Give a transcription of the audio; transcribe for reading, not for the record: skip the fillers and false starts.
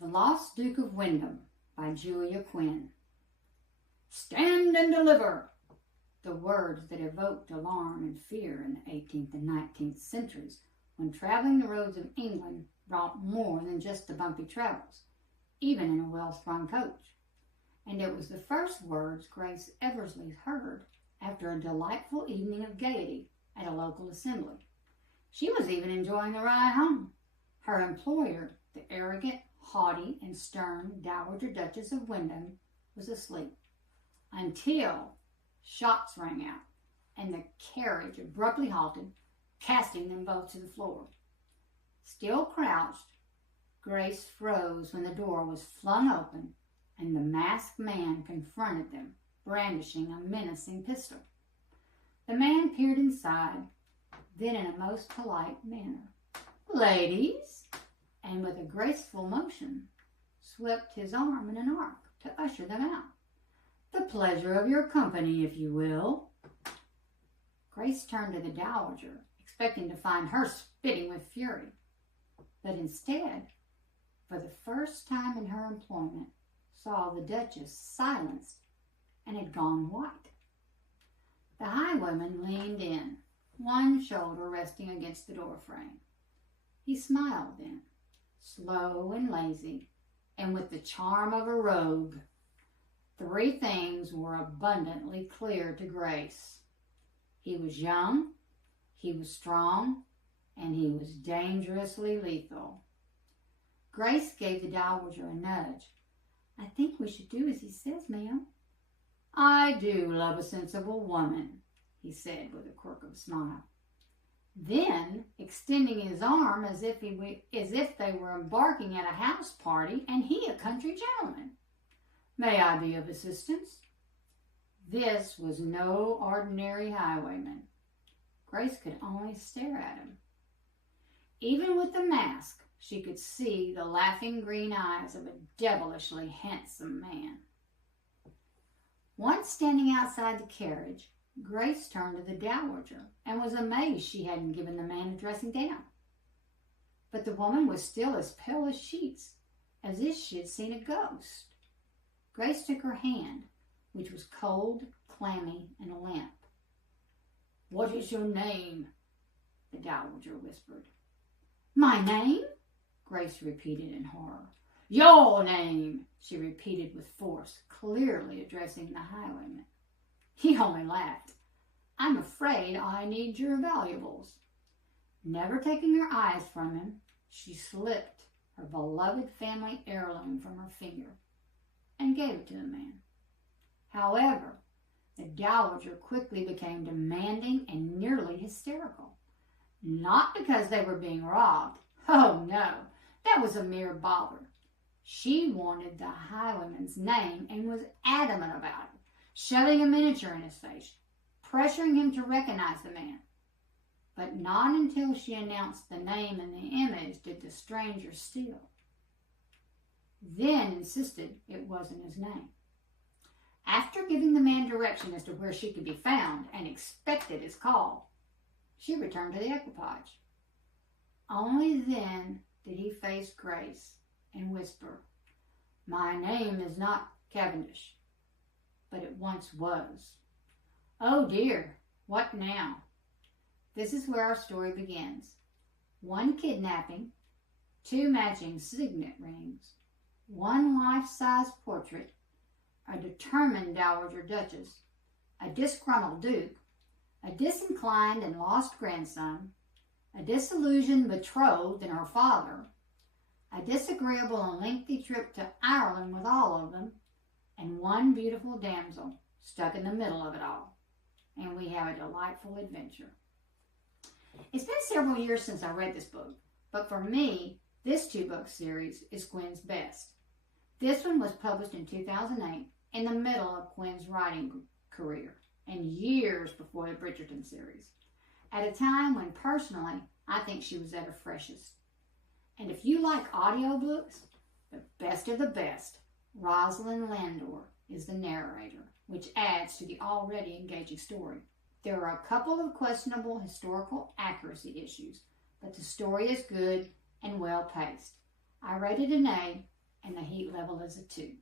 The Lost Duke of Wyndham by Julia Quinn. Stand and deliver! The words that evoked alarm and fear in the 18th and 19th centuries when traveling the roads of England brought more than just the bumpy travels, even in a well-sprung coach. And it was the first words Grace Eversley heard after a delightful evening of gaiety at a local assembly. She was even enjoying the ride home. Her employer, the arrogant, haughty, and stern Dowager Duchess of Wyndham, was asleep, until shots rang out, and the carriage abruptly halted, casting them both to the floor. Still crouched, Grace froze when the door was flung open, and the masked man confronted them, brandishing a menacing pistol. The man peered inside, then in a most polite manner, "Ladies," and with a graceful motion, swept his arm in an arc to usher them out. "The pleasure of your company, if you will." Grace turned to the Dowager, expecting to find her spitting with fury. But instead, for the first time in her employment, saw the Duchess silenced and had gone white. The highwayman leaned in, one shoulder resting against the doorframe. He smiled then, slow and lazy, and with the charm of a rogue. Three things were abundantly clear to Grace. He was young, he was strong, and he was dangerously lethal. Grace gave the Dowager a nudge. "I think we should do as he says, ma'am." "I do love a sensible woman," he said with a quirk of a smile. Then, extending his arm as if they were embarking at a house party and he a country gentleman. "May I be of assistance?" This was no ordinary highwayman. Grace could only stare at him. Even with the mask, she could see the laughing green eyes of a devilishly handsome man. Once standing outside the carriage, Grace turned to the Dowager and was amazed she hadn't given the man a dressing down. But the woman was still as pale as sheets, as if she had seen a ghost. Grace took her hand, which was cold, clammy, and limp. "What is your name?" the Dowager whispered. "My name?" Grace repeated in horror. "Your name," she repeated with force, clearly addressing the highwayman. He only laughed. "I'm afraid I need your valuables." Never taking her eyes from him, she slipped her beloved family heirloom from her finger and gave it to the man. However, the Dowager quickly became demanding and nearly hysterical. Not because they were being robbed. Oh no, that was a mere bother. She wanted the highwayman's name and was adamant about it, shoving a miniature in his face, pressuring him to recognize the man. But not until she announced the name and the image did the stranger steal. Then insisted it wasn't his name. After giving the man direction as to where she could be found and expected his call, she returned to the equipage. Only then did he face Grace and whisper, "My name is not Cavendish, but it once was." Oh dear, what now? This is where our story begins. One kidnapping, two matching signet rings, one life-size portrait, a determined Dowager Duchess, a disgruntled Duke, a disinclined and lost grandson, a disillusioned betrothed and her father, a disagreeable and lengthy trip to Ireland with all of them, and one beautiful damsel stuck in the middle of it all. And we have a delightful adventure. It's been several years since I read this book, but for me, this two-book series is Quinn's best. This one was published in 2008, in the middle of Quinn's writing career, and years before the Bridgerton series, at a time when personally I think she was at her freshest. And if you like audiobooks, the best of the best, Rosalind Landor is the narrator, which adds to the already engaging story. There are a couple of questionable historical accuracy issues, but the story is good and well paced. I rated an A and the heat level is a 2.